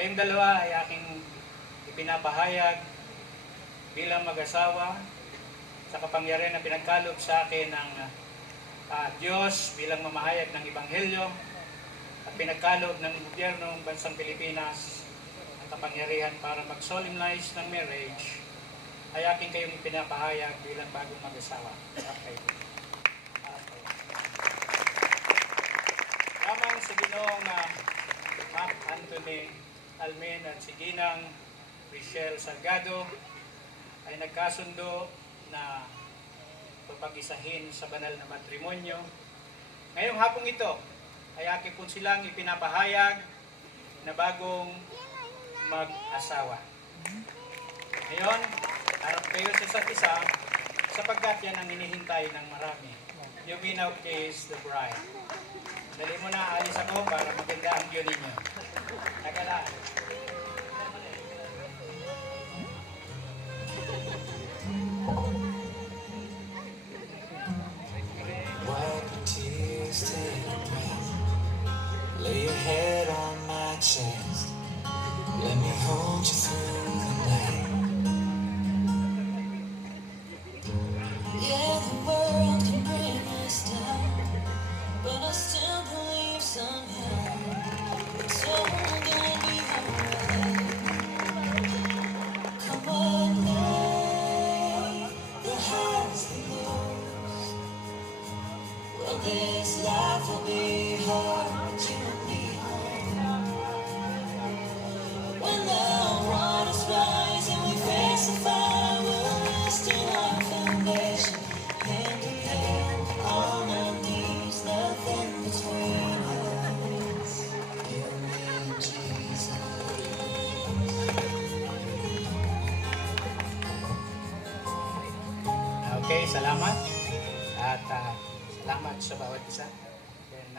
Kayong dalawa ay aking ipinapahayag bilang mag-asawa sa kapangyarihan na pinagkaloob sa akin ng Diyos bilang mamahayag ng Ebanghelyo at pinagkaloob ng gobyerno ng bansang Pilipinas ang kapangyarihan para mag-solemnize ng marriage ay aking kayong ipinapahayag bilang bagong mag-asawa. Okay. Lamang si Ginoong Mark Anthony Almen at si Ginang Richelle Salgado ay nagkasundo na papag-isahin sa banal na matrimonyo. Ngayong hapong ito ay aking po silang ipinapahayag na bagong mag-asawa. Ngayon, harap kayo sa isa't isa sapagkat yan ang hinihintay ng marami. You may now kiss the bride. Dali mo na, alis ako para maganda ang view ninyo. Tagalaan. Wipe your tears, take a breath. Lay your head on my chest. Let me hold you through the night. Yeah, the world can bring us down, but I still believe somehow it's all gonna be alright. Come on, lay the highs and lows. Well, this life will be hard, but you and me home. When the waters rise and we face the fire, we'll rest in our foundation. Hand in hand, on our knees, nothing between us. You and me and Jesus. Okay, salamat. At salamat sa bawat isa. Then,